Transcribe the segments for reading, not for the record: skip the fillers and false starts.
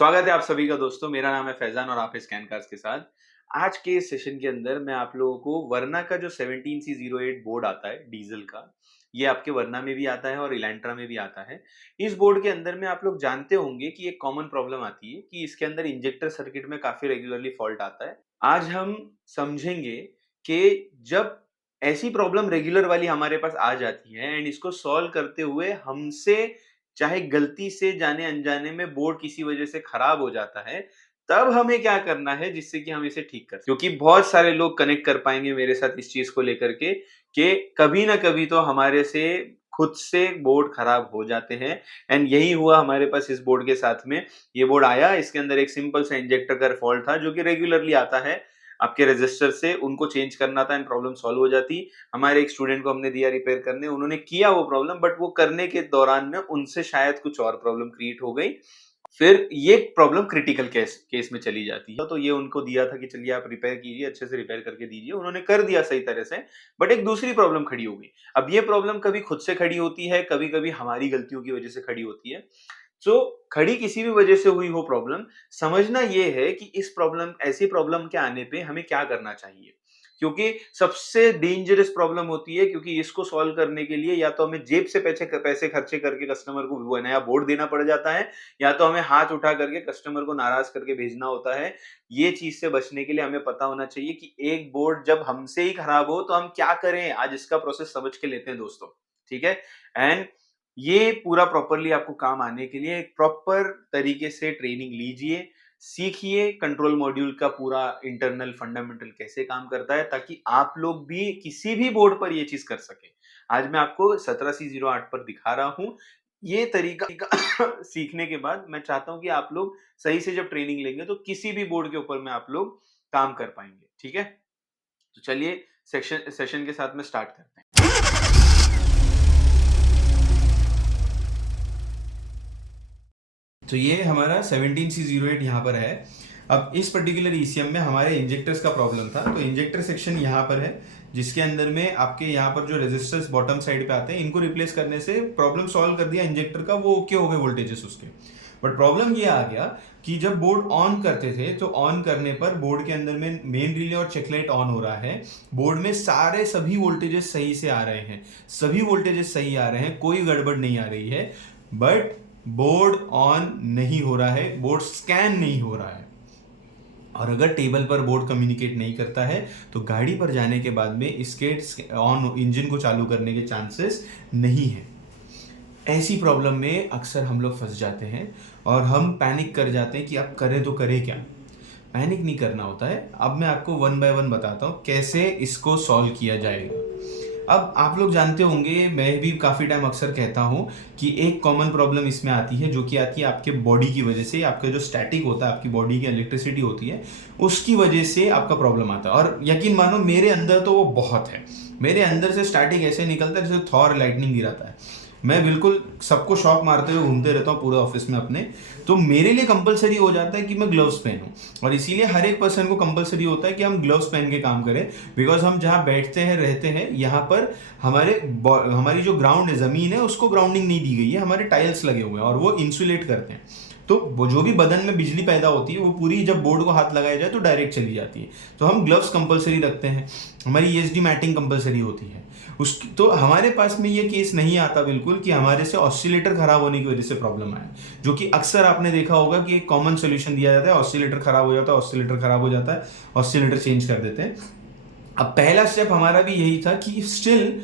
स्वागत है आप सभी का दोस्तों। मेरा नाम है फैजान और आप स्कैन कार्स के साथ। आज के इस सेशन के अंदर मैं आप लोगों को वर्ना का जो 17C08 बोर्ड आता है डीजल का, ये आपके वर्ना में भी आता है और इलेंट्रा में भी आता है। इस बोर्ड के अंदर में आप लोग जानते होंगे कि एक कॉमन प्रॉब्लम आती है कि इसके अंदर इंजेक्टर सर्किट में काफी रेगुलरली फॉल्ट आता है। आज हम समझेंगे कि जब ऐसी प्रॉब्लम रेगुलर वाली हमारे पास आ जाती है एंड इसको सॉल्व करते हुए हमसे चाहे गलती से जाने अनजाने में बोर्ड किसी वजह से खराब हो जाता है, तब हमें क्या करना है जिससे कि हम इसे ठीक कर सकें। क्योंकि बहुत सारे लोग कनेक्ट कर पाएंगे मेरे साथ इस चीज को लेकर के कि कभी ना कभी तो हमारे से खुद से बोर्ड खराब हो जाते हैं। एंड यही हुआ हमारे पास इस बोर्ड के साथ में। ये बोर्ड आया, इसके अंदर एक सिंपल सा इंजेक्टर का फॉल्ट था जो कि रेगुलरली आता है आपके रेजिस्टर से, उनको चेंज करना था एंड प्रॉब्लम सॉल्व हो जाती। हमारे एक स्टूडेंट को हमने दिया रिपेयर करने, उन्होंने किया वो प्रॉब्लम, बट वो करने के दौरान में उनसे शायद कुछ और प्रॉब्लम क्रिएट हो गई। फिर ये प्रॉब्लम क्रिटिकल केस में चली जाती है। तो ये उनको दिया था कि चलिए आप रिपेयर कीजिए, अच्छे से रिपेयर करके दीजिए। उन्होंने कर दिया सही तरह से, बट एक दूसरी प्रॉब्लम खड़ी हो गई। अब ये प्रॉब्लम कभी खुद से खड़ी होती है, कभी कभी हमारी गलतियों की वजह से खड़ी होती है। सो खड़ी किसी भी वजह से हुई हो प्रॉब्लम, समझना ये है कि ऐसी प्रॉब्लम के आने पे हमें क्या करना चाहिए। क्योंकि सबसे डेंजरस प्रॉब्लम होती है, क्योंकि इसको सॉल्व करने के लिए या तो हमें जेब से पैसे खर्चे करके कस्टमर को वो नया बोर्ड देना पड़ जाता है, या तो हमें हाथ उठा करके कस्टमर को नाराज करके भेजना होता है। ये चीज से बचने के लिए हमें पता होना चाहिए कि एक बोर्ड जब हमसे ही खराब हो तो हम क्या करें। आज इसका प्रोसेस समझ के लेते हैं दोस्तों, ठीक है। एंड ये पूरा प्रॉपरली आपको काम आने के लिए एक प्रॉपर तरीके से ट्रेनिंग लीजिए, सीखिए कंट्रोल मॉड्यूल का पूरा इंटरनल फंडामेंटल कैसे काम करता है, ताकि आप लोग भी किसी भी बोर्ड पर ये चीज कर सके। आज मैं आपको 17C08 पर दिखा रहा हूं ये तरीका सीखने के बाद मैं चाहता हूं कि आप लोग सही से जब ट्रेनिंग लेंगे तो किसी भी बोर्ड के ऊपर में आप लोग काम कर पाएंगे, ठीक है। तो चलिए सेशन के साथ में स्टार्ट करते हैं। तो ये हमारा 17C08 यहाँ पर है। अब इस पर्टिकुलर ECM में हमारे इंजेक्टर्स का प्रॉब्लम था, तो इंजेक्टर सेक्शन यहाँ पर है, जिसके अंदर में आपके यहाँ पर जो रेजिस्टर्स बॉटम साइड पे आते हैं, इनको रिप्लेस करने से प्रॉब्लम सॉल्व कर दिया इंजेक्टर का, वो ओके हो गए वोल्टेजेस उसके। बट प्रॉब्लम ये आ गया कि जब बोर्ड ऑन करते थे तो ऑन करने पर बोर्ड के अंदर में मेन रिले और चेकलाइट ऑन हो रहा है, बोर्ड में सभी वोल्टेजेस सही से आ रहे हैं, सभी वोल्टेजेस सही आ रहे हैं, कोई गड़बड़ नहीं आ रही है, बट बोर्ड ऑन नहीं हो रहा है, बोर्ड स्कैन नहीं हो रहा है। और अगर टेबल पर बोर्ड कम्युनिकेट नहीं करता है तो गाड़ी पर जाने के बाद में इसके ऑन इंजन को चालू करने के चांसेस नहीं है। ऐसी प्रॉब्लम में अक्सर हम लोग फंस जाते हैं और हम पैनिक कर जाते हैं कि अब करें तो करें क्या। पैनिक नहीं करना होता है। अब मैं आपको 1 बाय 1 बताता हूँ कैसे इसको सॉल्व किया जाएगा। अब आप लोग जानते होंगे, मैं भी काफ़ी टाइम अक्सर कहता हूँ कि एक कॉमन प्रॉब्लम इसमें आती है, जो कि आती है आपके बॉडी की वजह से। आपका जो स्टैटिक होता है, आपकी बॉडी की इलेक्ट्रिसिटी होती है, उसकी वजह से आपका प्रॉब्लम आता है। और यकीन मानो मेरे अंदर तो वो बहुत है। मेरे अंदर से स्टैटिक ऐसे निकलता है जैसे थॉर लाइटनिंग गिराता है। मैं बिल्कुल सबको शॉक मारते हुए घूमते रहता हूँ पूरे ऑफिस में अपने। तो मेरे लिए कंपलसरी हो जाता है कि मैं ग्लव्स पहनूं, और इसीलिए हर एक पर्सन को कंपलसरी होता है कि हम ग्लव्स पहन के काम करें। बिकॉज हम जहाँ बैठते हैं, रहते हैं, यहाँ पर हमारी जो ग्राउंड है, ज़मीन है, उसको ग्राउंडिंग नहीं दी गई है, हमारे टाइल्स लगे हुए हैं और वो इंसुलेट करते हैं। तो वो जो भी बदन में बिजली पैदा होती है वो पूरी जब बोर्ड को हाथ लगाया जाए तो डायरेक्ट चली जाती है। तो हम ग्लव्स कंपलसरी रखते हैं, हमारी ESD मैटिंग कंपलसरी होती है उसकी। तो हमारे पास में ये केस नहीं आता बिल्कुल कि हमारे से ऑसिलेटर खराब होने की वजह से प्रॉब्लम आए, जो कि अक्सर आपने देखा होगा कि एक कॉमन सोल्यूशन दिया जाता है, ऑसिलेटर खराब हो जाता है, ऑसिलेटर खराब हो जाता है, ऑसिलेटर चेंज कर देते हैं। अब पहला स्टेप हमारा भी यही था कि स्टिल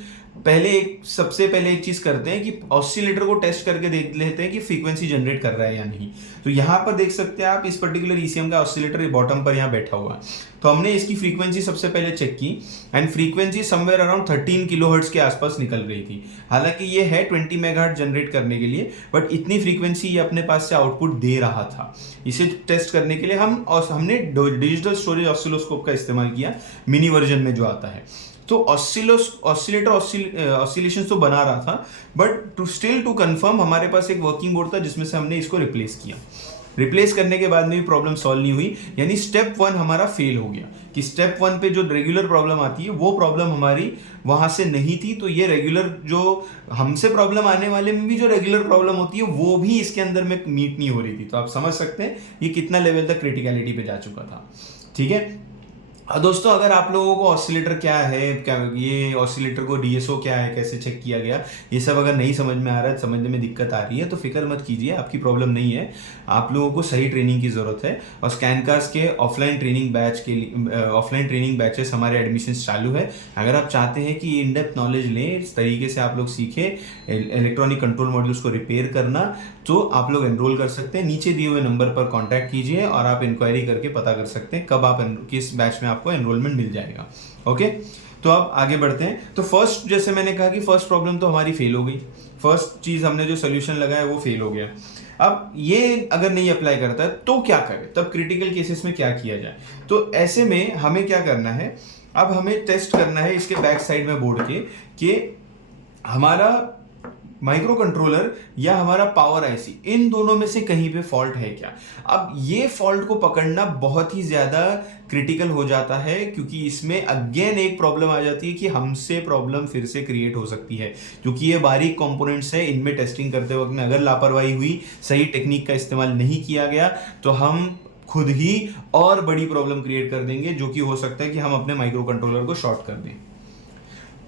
सबसे पहले एक चीज करते हैं कि ऑसिलेटर को टेस्ट करके देख लेते हैं कि फ्रीक्वेंसी जनरेट कर रहा है या नहीं। तो यहाँ पर देख सकते हैं आप, इस पर्टिकुलर ECM का ऑसिलेटर बॉटम पर यहाँ बैठा हुआ है। तो हमने इसकी फ्रीक्वेंसी सबसे पहले चेक की and frequency somewhere around 13 kilohertz के आसपास निकल रही थी। हालांकि ये है 20 मेगाहर्ट्ज जनरेट करने के लिए, बट इतनी फ्रीक्वेंसी ये अपने पास से आउटपुट दे रहा था। इसे टेस्ट करने के लिए हमने डिजिटल स्टोरेज ऑसिलोस्कोप का इस्तेमाल किया, मिनी वर्जन में जो आता है। तो ऑसिलेटर ऑसिलेशन तो बना रहा था, बट टू कंफर्म हमारे पास एक वर्किंग बोर्ड था जिसमें से हमने इसको रिप्लेस किया। रिप्लेस करने के बाद में भी प्रॉब्लम सॉल्व नहीं हुई, यानी स्टेप 1 हमारा फेल हो गया कि स्टेप 1 पे जो रेगुलर प्रॉब्लम आती है वो प्रॉब्लम हमारी वहां से नहीं थी। तो ये रेगुलर जो हमसे प्रॉब्लम आने वाले में भी जो रेगुलर प्रॉब्लम होती है वो भी इसके अंदर में मीट नहीं हो रही थी। तो आप समझ सकते हैं ये कितना लेवल तक क्रिटिकलिटी पे जा चुका था। ठीक है दोस्तों, अगर आप लोगों को ऑसिलेटर क्या है, क्या ये ऑसिलेटर को डीएसओ क्या है, कैसे चेक किया गया, ये सब अगर नहीं समझ में आ रहा है, समझने में दिक्कत आ रही है, तो फिक्र मत कीजिए, आपकी प्रॉब्लम नहीं है। आप लोगों को सही ट्रेनिंग की ज़रूरत है और स्कैनकास्ट के ऑफलाइन ट्रेनिंग बैच के लिए ऑफलाइन ट्रेनिंग बैचेस हमारे एडमिशन चालू है। अगर आप चाहते हैं कि इन डेप्थ नॉलेज लें, इस तरीके से आप लोग सीखें इलेक्ट्रॉनिक कंट्रोल मॉड्यूल्स को रिपेयर करना, तो आप लोग एनरोल कर सकते हैं। नीचे दिए हुए नंबर पर कॉन्टैक्ट कीजिए और आप इंक्वायरी करके पता कर सकते हैं कब आप किस बैच में आपको एनरोलमेंट मिल जाएगा। ओके, तो अब आगे बढ़ते हैं। तो फर्स्ट, जैसे मैंने कहा कि फर्स्ट प्रॉब्लम तो हमारी फेल हो गई, फर्स्ट चीज हमने जो सोल्यूशन लगाया वो फेल हो गया। अब ये अगर नहीं अप्लाई करता है तो क्या करें, तब क्रिटिकल केसेस में क्या किया जाए। तो ऐसे में हमें क्या करना है, अब हमें टेस्ट करना है इसके बैक साइड में बोर्ड के कि हमारा माइक्रो कंट्रोलर या हमारा पावर आईसी, इन दोनों में से कहीं पे फॉल्ट है क्या। अब ये फॉल्ट को पकड़ना बहुत ही ज्यादा क्रिटिकल हो जाता है, क्योंकि इसमें अगेन एक प्रॉब्लम आ जाती है कि हमसे प्रॉब्लम फिर से क्रिएट हो सकती है, क्योंकि ये बारीक कंपोनेंट्स है। इनमें टेस्टिंग करते वक्त में अगर लापरवाही हुई, सही टेक्निक का इस्तेमाल नहीं किया गया, तो हम खुद ही और बड़ी प्रॉब्लम क्रिएट कर देंगे, जो कि हो सकता है कि हम अपने माइक्रो कंट्रोलर को शॉर्ट कर दें।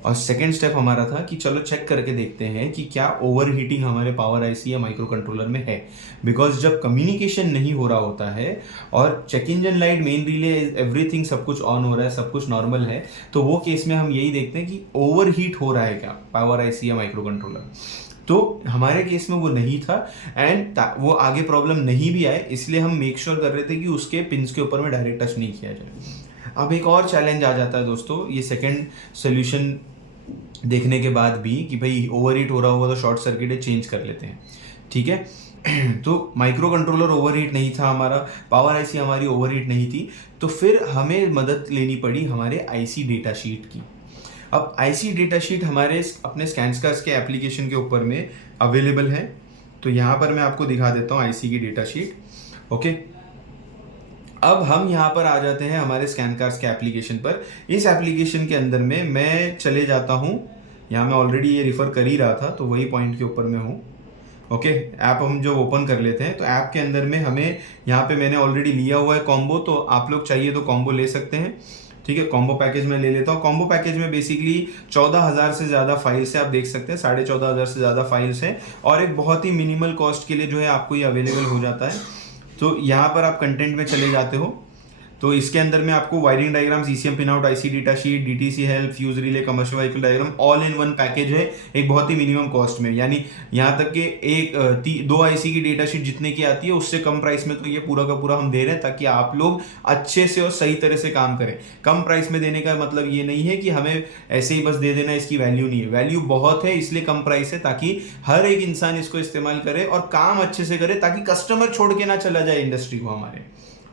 और सेकेंड स्टेप हमारा था कि चलो चेक करके देखते हैं कि क्या ओवर हीटिंग हमारे पावर आईसी या माइक्रो कंट्रोलर में है। बिकॉज जब कम्युनिकेशन नहीं हो रहा होता है और check engine light, main relay, everything सब कुछ ऑन हो रहा है, सब कुछ नॉर्मल है, तो वो केस में हम यही देखते हैं कि ओवर हीट हो रहा है क्या पावर आईसी या माइक्रो कंट्रोलर। तो हमारे केस में वो नहीं था एंड वो आगे प्रॉब्लम नहीं भी आए, इसलिए हम मेक श्योर कर रहे थे कि उसके पिंस के ऊपर में डायरेक्ट टच नहीं किया जाए। अब एक और चैलेंज आ जाता है दोस्तों, ये सेकंड सोल्यूशन देखने के बाद भी कि भाई ओवर हीट हो रहा होगा तो शॉर्ट सर्किट चेंज कर लेते हैं। ठीक है तो माइक्रो कंट्रोलर ओवर हीट नहीं था हमारा, पावर आईसी हमारी ओवर हीट नहीं थी, तो फिर हमें मदद लेनी पड़ी हमारे आईसी डेटा शीट की। अब आईसी डेटा शीट हमारे अपने स्कैनकास्ट के एप्लीकेशन के ऊपर में अवेलेबल है, तो यहाँ पर मैं आपको दिखा देता हूँ आईसी की डेटा शीट। ओके, अब हम यहाँ पर आ जाते हैं हमारे स्कैनकास्ट के एप्लीकेशन पर। इस एप्लीकेशन के अंदर में मैं चले जाता हूँ, यहाँ मैं ऑलरेडी ये रिफ़र कर ही रहा था तो वही पॉइंट के ऊपर में हूँ। ओके, ऐप हम जो ओपन कर लेते हैं, तो ऐप के अंदर में हमें यहाँ पे मैंने ऑलरेडी लिया हुआ है कॉम्बो, तो आप लोग चाहिए तो कॉम्बो ले सकते हैं। ठीक है, कॉम्बो पैकेज में ले लेता हूँ। कॉम्बो पैकेज में बेसिकली 14,000 से ज़्यादा फाइल्स है, आप देख सकते हैं 14,500 से ज़्यादा फाइल्स हैं और एक बहुत ही मिनिमल कॉस्ट के लिए जो है आपको ये अवेलेबल हो जाता है। तो यहाँ पर आप कंटेंट में चले जाते हो, तो इसके अंदर में आपको wiring diagrams, ECM pin out, IC data sheet, DTC help, fuse relay, commercial vehicle diagram, all in one package है एक बहुत ही मिनिमम कॉस्ट में। यानी यहाँ तक कि दो आईसी की डेटा शीट जितने की आती है उससे कम प्राइस में, तो ये पूरा का पूरा हम दे रहे हैं ताकि आप लोग अच्छे से और सही तरह से काम करें। कम प्राइस में देने का मतलब ये नहीं है कि हमें ऐसे ही बस दे देना, इसकी वैल्यू नहीं है, वैल्यू बहुत है, इसलिए कम प्राइस है ताकि हर एक इंसान इसको इस्तेमाल करे और काम अच्छे से करे, ताकि कस्टमर छोड़ के ना चला जाए इंडस्ट्री को हमारे।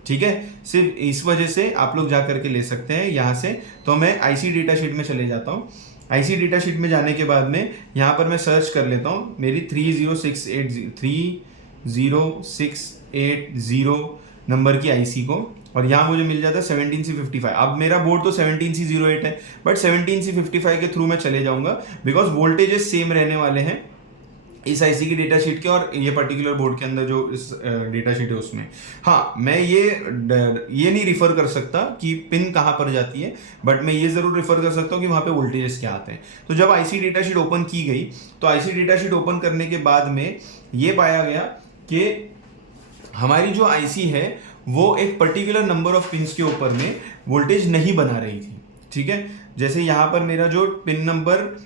ठीक है, सिर्फ इस वजह से आप लोग जा करके ले सकते हैं यहाँ से। तो मैं आईसी डेटा शीट में चले जाता हूँ। आईसी डेटा शीट में जाने के बाद में यहाँ पर मैं सर्च कर लेता हूँ मेरी 30680 नंबर की आईसी को, और यहाँ मुझे मिल जाता है 17C55। अब मेरा बोर्ड तो 17C08 है, बट 17C55 के थ्रू मैं चले जाऊँगा बिकॉज वोल्टेजेस सेम रहने वाले हैं इस आईसी की डेटा शीट के और ये पर्टिकुलर बोर्ड के अंदर जो इस डेटा शीट है उसमें। हाँ, मैं ये नहीं रिफर कर सकता कि पिन कहाँ पर जाती है, बट मैं ये जरूर रिफर कर सकता हूँ कि वहाँ पे वोल्टेजेस क्या आते हैं। तो जब आईसी डेटा शीट ओपन की गई, तो आईसी डेटा शीट ओपन करने के बाद में ये पाया गया कि हमारी जो आईसी है वो एक पर्टिकुलर नंबर ऑफ पिन्स के ऊपर में वोल्टेज नहीं बना रही थी। ठीक है, जैसे यहाँ पर मेरा जो पिन नंबर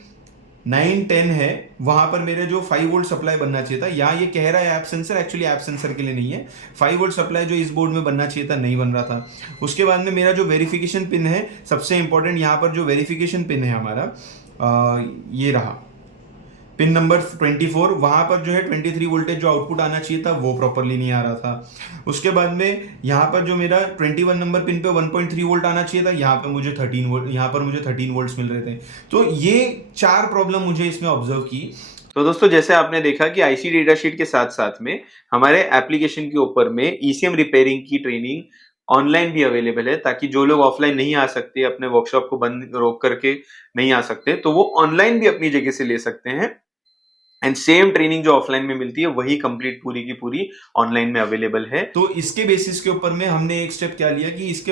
9, 10 है, वहां पर मेरे जो 5 वोल्ट सप्लाई बनना चाहिए था, यहाँ ये कह रहा है app sensor, actually app sensor के लिए नहीं है, 5 वोल्ट सप्लाई जो इस बोर्ड में बनना चाहिए था नहीं बन रहा था। उसके बाद में मेरा जो वेरिफिकेशन पिन है, सबसे इंपॉर्टेंट यहाँ पर जो वेरिफिकेशन पिन है हमारा ये रहा पिन नंबर 24, वहां पर जो है 23 वोल्टेज जो आउटपुट आना चाहिए था वो प्रॉपरली नहीं आ रहा था। उसके बाद में यहाँ पर जो मेरा 21 नंबर पिन पे 1.3 वोल्ट आना चाहिए था, यहाँ पे मुझे 13 वोल्ट, यहाँ पर मुझे 13 वोल्ट्स मिल रहे थे। तो ये 4 प्रॉब्लम मुझे इसमें ऑब्जर्व की। तो दोस्तों जैसे आपने देखा कि आईसी डेटा शीट के साथ साथ में हमारे एप्लीकेशन के ऊपर में ईसीएम रिपेयरिंग की ट्रेनिंग ऑनलाइन भी अवेलेबल है, ताकि जो लोग ऑफलाइन नहीं आ सकते, अपने वर्कशॉप को बंद रोक करके नहीं आ सकते, तो वो ऑनलाइन भी अपनी जगह से ले सकते हैं। एंड सेम ट्रेनिंग जो ऑफलाइन में मिलती है वही कंप्लीट पूरी की पूरी ऑनलाइन में अवेलेबल है। तो इसके बेसिस के ऊपर में हमने एक स्टेप क्या लिया कि इसके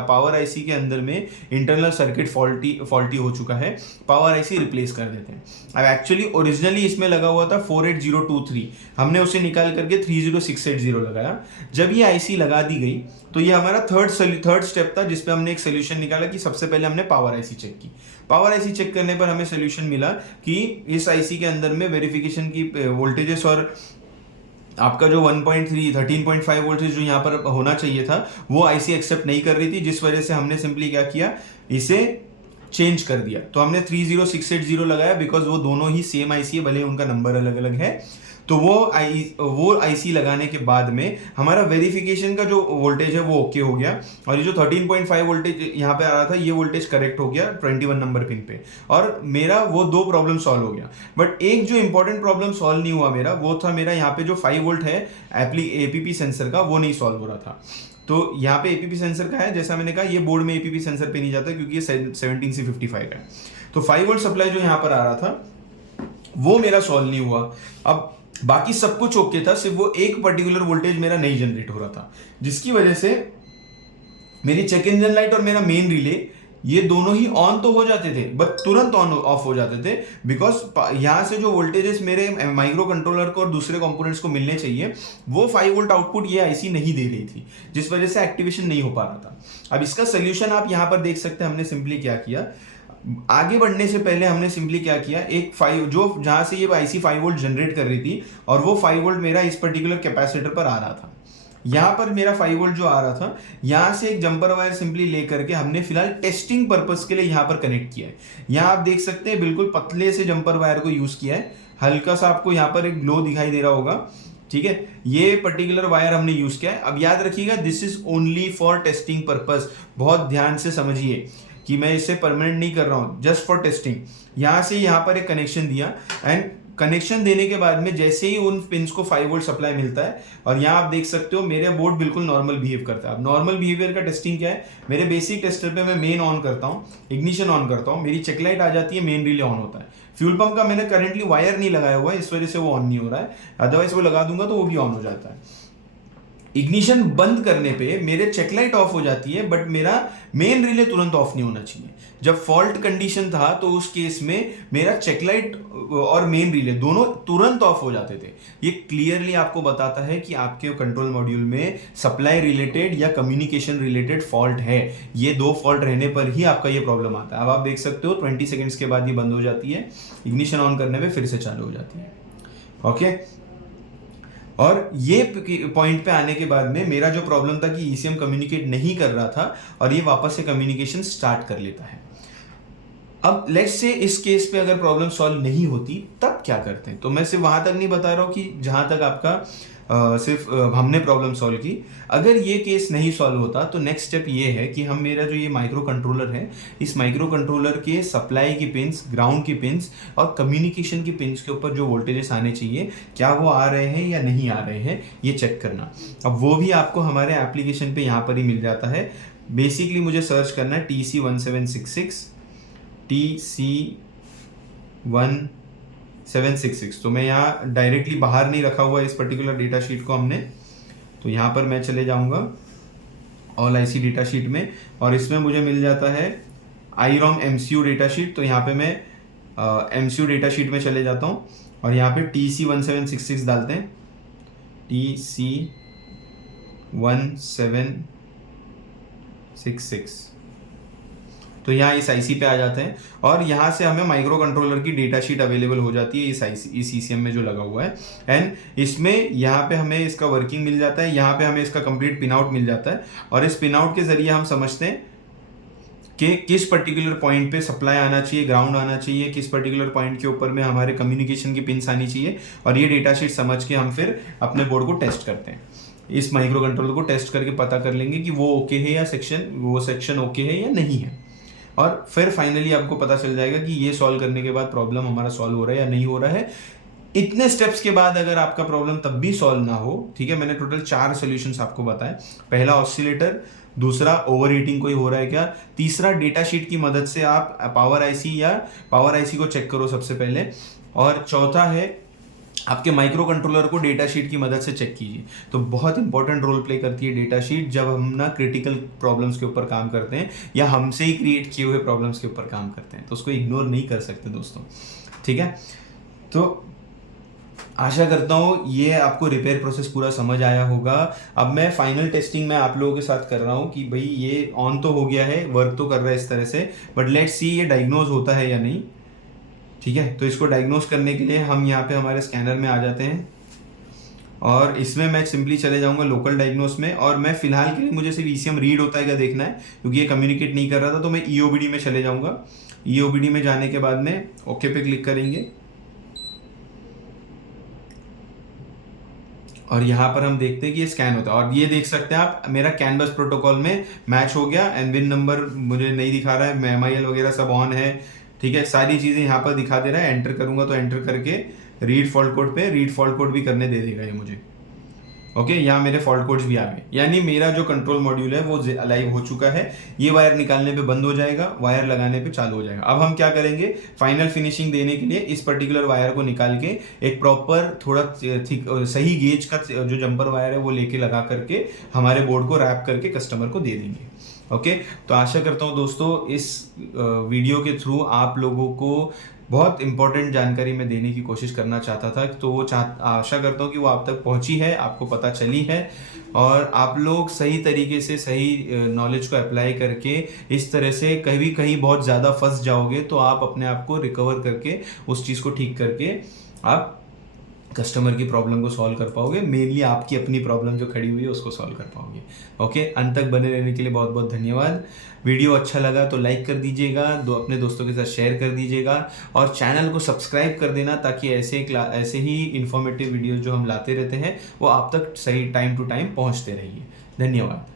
पावर आईसी के अंदर में इंटरनल सर्किट फॉल्टी हो चुका है, पावर आईसी रिप्लेस कर देते हैं। अब एक्चुअली ओरिजिनली इसमें लगा हुआ था 48023, हमने उसे निकाल करके 30680 लगाया। जब ये आईसी लगा दी गई तो ये हमारा थर्ड स्टेप था, जिसपे हमने एक सोल्यूशन निकाला कि सबसे पहले हमने पावर आईसी चेक की। पावर आईसी चेक करने पर हमें सोल्यूशन मिला कि इस आईसी के अंदर में वेरिफिकेशन की वोल्टेजेस और आपका जो 1.3 13.5 वोल्टेज जो यहाँ पर होना चाहिए था वो आईसी एक्सेप्ट नहीं कर रही थी, जिस वजह से हमने सिंपली क्या किया, इसे चेंज कर दिया। तो हमने 30680 लगाया, बिकॉज वो दोनों ही सेम आईसी है, भले उनका नंबर अलग अलग है। तो वो आईसी लगाने के बाद में हमारा वेरिफिकेशन का जो वोल्टेज है वो ओके हो गया, और ये जो 13.5 वोल्टेज यहाँ पे आ रहा था ये वोल्टेज करेक्ट हो गया 21 नंबर पिन पे, और मेरा वो 2 प्रॉब्लम सॉल्व हो गया। बट एक जो इंपॉर्टेंट प्रॉब्लम सॉल्व नहीं हुआ मेरा, वो था मेरा यहाँ पे जो 5 वोल्ट है एपीपी सेंसर का, वो नहीं सॉल्व हो रहा था। तो यहाँ पे एपीपी सेंसर का है, जैसा मैंने कहा ये बोर्ड में एपीपी सेंसर पे नहीं जाता क्योंकि ये 17C55 का है। तो 5 वोल्ट सप्लाई जो यहाँ पर आ रहा था वो मेरा सॉल्व नहीं हुआ। अब बाकी सब कुछ ओके था, सिर्फ वो एक पर्टिकुलर वोल्टेज मेरा नहीं जनरेट हो रहा था, जिसकी वजह से मेरी चेक इंजन लाइट और मेरा मेन रिले ये दोनों ही ऑन तो हो जाते थे, बट तुरंत ऑन ऑफ हो जाते थे, बिकॉज यहां से जो वोल्टेजेस मेरे माइक्रो कंट्रोलर को और दूसरे कंपोनेंट्स को मिलने चाहिए वो 5 वोल्ट आउटपुट ये आईसी नहीं दे रही थी, जिस वजह से एक्टिवेशन नहीं हो पा रहा था। अब इसका सोल्यूशन आप यहां पर देख सकते हैं, हमने सिंपली क्या किया, आगे बढ़ने से पहले हमने सिंपली क्या किया, एक 5 जो जहां से ये आईसी 5 वोल्ट जनरेट कर रही थी और वो 5 वोल्ट मेरा इस पर्टिकुलर कैपेसिटर पर आ रहा था, यहां पर मेरा 5 वोल्ट जो आ रहा था, यहां से एक जंपर वायर सिंपली लेकर के हमने फिलहाल टेस्टिंग पर्पस के लिए यहां पर कनेक्ट किया है। यहां आप देख सकते हैं बिल्कुल पतले से जंपर वायर को यूज किया है, हल्का सा आपको यहां पर एक ग्लो दिखाई दे रहा होगा, ठीक है, ये पर्टिकुलर वायर हमने यूज किया है। अब याद रखिएगा this is only for testing purpose, बहुत ध्यान से समझिए कि मैं इसे परमानेंट नहीं कर रहा हूं, जस्ट फॉर टेस्टिंग। यहां से यहां पर एक कनेक्शन दिया, एंड कनेक्शन देने के बाद में जैसे ही उन पिंस को 5 वोल्ट सप्लाई मिलता है, और यहाँ आप देख सकते हो मेरा बोर्ड बिल्कुल नॉर्मल बिहेव करता है। अब नॉर्मल बिहेवियर का टेस्टिंग क्या है, मेरे बेसिक टेस्टर पे मैं मेन ऑन करता हूँ, इग्निशन ऑन करता हूँ, मेरी चेक लाइट आ जाती है, मेन रिले ऑन होता है। फ्यूल पंप का मैंने करंटली वायर नहीं लगाया हुआ है, इस वजह से वो ऑन नहीं हो रहा है, अदरवाइज वो लगा दूंगा तो वो भी ऑन हो जाता है। इग्निशन बंद करने पे मेरे चेक लाइट ऑफ हो जाती है, बट मेरा मेन रिले तुरंत ऑफ नहीं होना चाहिए। जब फॉल्ट कंडीशन था तो उस केस में मेरा चेक लाइट और मेन रिले दोनों तुरंत ऑफ हो जाते थे। ये क्लियरली आपको बताता है कि आपके कंट्रोल मॉड्यूल में सप्लाई रिलेटेड या कम्युनिकेशन रिलेटेड फॉल्ट है। ये 2 फॉल्ट रहने पर ही आपका ये प्रॉब्लम आता है। अब आप देख सकते हो 20 सेकेंड्स के बाद ये बंद हो जाती है, इग्निशन ऑन करने पे फिर से चालू हो जाती है। ओके, और ये पॉइंट पे आने के बाद में मेरा जो प्रॉब्लम था कि ईसीएम कम्युनिकेट नहीं कर रहा था, और ये वापस से कम्युनिकेशन स्टार्ट कर लेता है। अब लेट्स से इस केस पे अगर प्रॉब्लम सॉल्व नहीं होती तब क्या करते हैं, तो मैं सिर्फ वहां तक नहीं बता रहा हूं कि जहां तक आपका सिर्फ हमने प्रॉब्लम सॉल्व की। अगर ये केस नहीं सॉल्व होता तो नेक्स्ट स्टेप ये है कि हम मेरा जो ये माइक्रो कंट्रोलर है, इस माइक्रो कंट्रोलर के सप्लाई की पिंस, ग्राउंड की पिंस और कम्युनिकेशन की पिंस के ऊपर जो वोल्टेजेस आने चाहिए क्या वो आ रहे हैं या नहीं आ रहे हैं, ये चेक करना। अब वो भी आपको हमारे एप्लीकेशन पे यहाँ पर ही मिल जाता है। बेसिकली मुझे सर्च करना है TC1766 TC1766, तो मैं यहाँ डायरेक्टली बाहर नहीं रखा हुआ इस पर्टिकुलर डेटा शीट को हमने, तो यहाँ पर मैं चले जाऊँगा ऑल आईसी डेटा शीट में, और इसमें मुझे मिल जाता है IROM MCU डेटा शीट। तो यहाँ पे मैं MCU डेटा शीट में चले जाता हूँ और यहाँ पे TC1766 डालते हैं, TC1766, तो यहाँ इस आईसी पे आ जाते हैं, और यहाँ से हमें माइक्रो कंट्रोलर की डेटा शीट अवेलेबल हो जाती है इस ईसीएम में जो लगा हुआ है। एंड इसमें यहाँ पे हमें इसका वर्किंग मिल जाता है, यहाँ पे हमें इसका कंप्लीट पिन आउट मिल जाता है, और इस पिन आउट के जरिए हम समझते हैं कि किस पर्टिकुलर पॉइंट पे सप्लाई आना चाहिए, ग्राउंड आना चाहिए, किस पर्टिकुलर पॉइंट के ऊपर में हमारे कम्युनिकेशन की पिंस आनी चाहिए, और ये डेटा शीट समझ के हम फिर अपने बोर्ड को टेस्ट करते हैं। इस माइक्रो कंट्रोलर को टेस्ट करके पता कर लेंगे कि वो ओके है या वो सेक्शन ओके है या नहीं है, और फिर फाइनली आपको पता चल जाएगा कि ये सॉल्व करने के बाद प्रॉब्लम हमारा सॉल्व हो रहा है या नहीं हो रहा है। इतने स्टेप्स के बाद अगर आपका प्रॉब्लम तब भी सॉल्व ना हो, ठीक है, मैंने टोटल 4 सॉल्यूशंस आपको बताए। पहला ऑसिलेटर, दूसरा ओवर हीटिंग कोई हो रहा है क्या, तीसरा डेटा शीट की मदद से आप पावर आईसी या पावर आईसी को चेक करो सबसे पहले, और चौथा है आपके माइक्रो कंट्रोलर को डेटा शीट की मदद से चेक कीजिए। तो बहुत इंपॉर्टेंट रोल प्ले करती है डेटा शीट जब हम ना क्रिटिकल प्रॉब्लम्स के ऊपर काम करते हैं या हमसे ही क्रिएट किए हुए प्रॉब्लम्स के ऊपर काम करते हैं, तो उसको इग्नोर नहीं कर सकते दोस्तों, ठीक है। तो आशा करता हूँ ये आपको रिपेयर प्रोसेस पूरा समझ आया होगा। अब मैं फाइनल टेस्टिंग में आप लोगों के साथ कर रहा हूँ कि भाई ये ऑन तो हो गया है, वर्क तो कर रहा है इस तरह से, बट लेट्स सी ये डायग्नोज होता है या नहीं, ठीक है। तो इसको डायग्नोज करने के लिए हम यहाँ पे हमारे स्कैनर में आ जाते हैं और इसमें मैं सिंपली चले जाऊंगा लोकल डायग्नोस में, और मैं फिलहाल के लिए मुझे सिर्फ ईसीएम रीड होता है क्या देखना है, क्योंकि ये कम्युनिकेट नहीं कर रहा था, तो मैं ईओबीडी में चले जाऊंगा। ईओबीडी में जाने के बाद में ओके पे क्लिक करेंगे और यहाँ पर हम देखते हैं कि ये स्कैन होता है, और ये देख सकते हैं आप मेरा कैनवस प्रोटोकॉल में मैच हो गया। एनविन नंबर मुझे नहीं दिखा रहा है, MIL वगैरह सब ऑन है, ठीक है, सारी चीज़ें यहाँ पर दिखा दे रहा है। एंटर करूँगा तो एंटर करके रीड फॉल्ट कोड पे रीड फॉल्ट कोड भी करने दे देगा ये मुझे। ओके, यहाँ मेरे फॉल्ट कोड्स भी आ गए, यानी मेरा जो कंट्रोल मॉड्यूल है वो लाइव हो चुका है। ये वायर निकालने पे बंद हो जाएगा, वायर लगाने पे चालू हो जाएगा। अब हम क्या करेंगे, फाइनल फिनिशिंग देने के लिए इस पर्टिकुलर वायर को निकाल के एक प्रॉपर थोड़ा थिक सही गेज का जो जंपर वायर है वो लेके लगा करके हमारे बोर्ड को रैप करके कस्टमर को दे देंगे। ओके, तो आशा करता हूँ दोस्तों इस वीडियो के थ्रू आप लोगों को बहुत इंपॉर्टेंट जानकारी मैं देने की कोशिश करना चाहता था, तो वो आशा करता हूँ कि वो आप तक पहुँची है, आपको पता चली है, और आप लोग सही तरीके से सही नॉलेज को अप्लाई करके इस तरह से कहीं बहुत ज़्यादा फंस जाओगे तो आप अपने आप को रिकवर करके उस चीज़ को ठीक करके आप कस्टमर की प्रॉब्लम को सॉल्व कर पाओगे, मेनली आपकी अपनी प्रॉब्लम जो खड़ी हुई है उसको सॉल्व कर पाओगे। ओके, अंत तक बने रहने के लिए बहुत बहुत धन्यवाद। वीडियो अच्छा लगा तो लाइक कर दीजिएगा, अपने दोस्तों के साथ शेयर कर दीजिएगा, और चैनल को सब्सक्राइब कर देना ताकि ऐसे ही इंफॉर्मेटिव वीडियोज जो हम लाते रहते हैं वो आप तक सही टाइम टू टाइम पहुँचते रहिए। धन्यवाद।